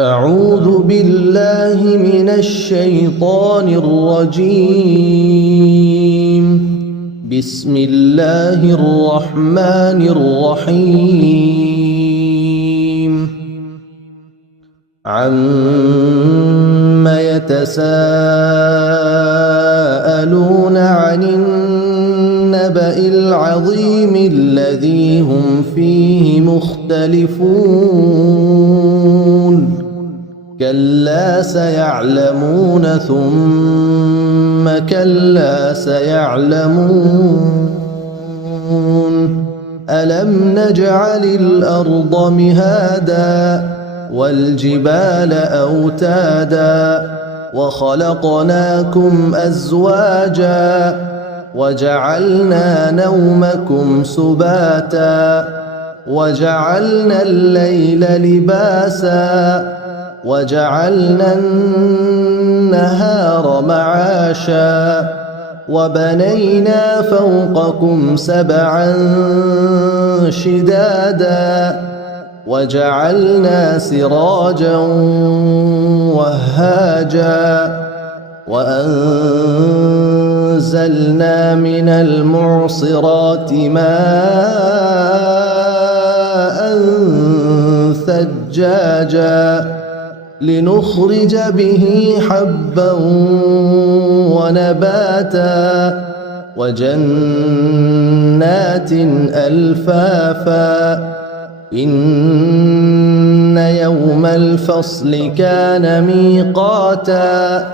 أعوذ بالله من الشيطان الرجيم. بسم الله الرحمن الرحيم. عَمَّ يتساءلون عن النبأ العظيم الذي هم فيه مختلفون كلا سيعلمون ثم كلا سيعلمون ألم نجعل الأرض مهادا والجبال أوتادا وخلقناكم أزواجا وجعلنا نومكم سباتا وجعلنا الليل لباسا وجعلنا النهار معاشا وبنينا فوقكم سبعا شدادا وجعلنا سراجا وهاجا وأنزلنا من المعصرات ماء ثجاجا لنخرج به حبا ونباتا وجنات ألفافا إن يوم الفصل كان ميقاتا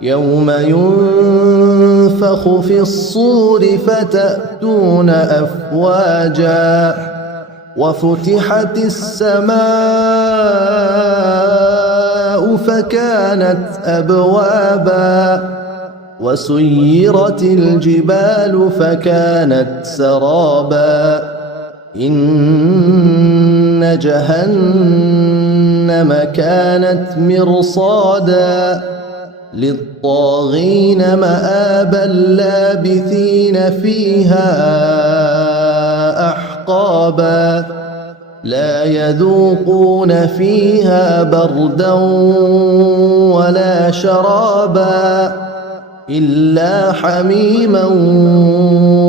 يوم ينفخ في الصور فتأتون أفواجا وفتحت السماء فكانت أبوابا وسيرت الجبال فكانت سرابا إن جهنم كانت مرصادا للطاغين مآبا لابثين فيها أحقابا لا يذوقون فيها بردا ولا شرابا إلا حميما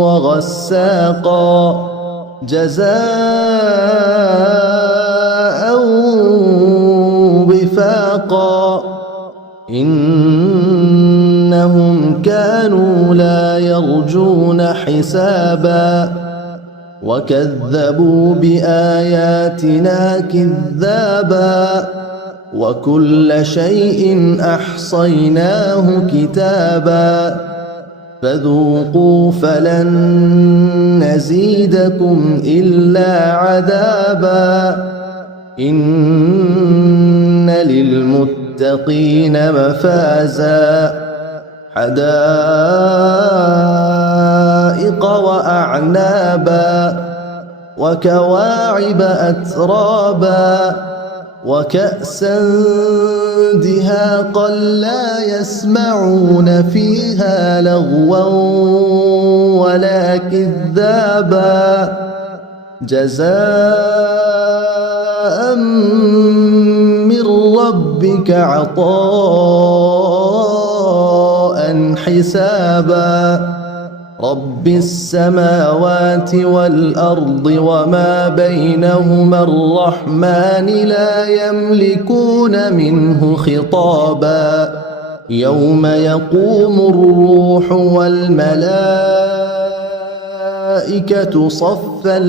وغساقا جزاء وفاقا إنهم كانوا لا يرجون حسابا وكذبوا بآياتنا كذابا وكل شيء أحصيناه كتابا فذوقوا فلن نزيدكم إلا عذابا إن للمتقين مفازا حدائق وأعنابا وكواعب أترابا وكأسا دهاقا لا يسمعون فيها لغوا ولا كذابا جزاء من ربك عطاء حسابا رب السماوات والأرض وما بينهما الرحمن لا يملكون منه خطابا يوم يقوم الروح والملائكة صفا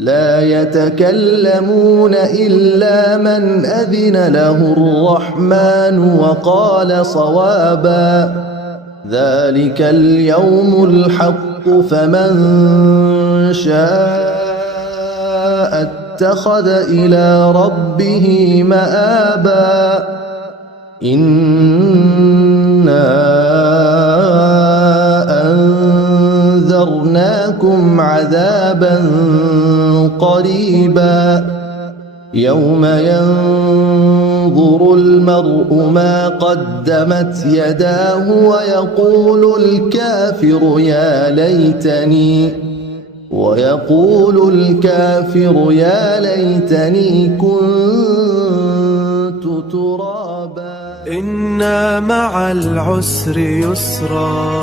لا يتكلمون إلا من أذن له الرحمن وقال صوابا ذلك اليوم الحق فمن شاء اتخذ إلى ربه مآبا إنا أنذرناكم عذابا قريبا يوم ينظر المرء ما قدمت يداه ويقول الكافر ويقول الكافر يا ليتني كنت ترابا إن مع العسر يسرا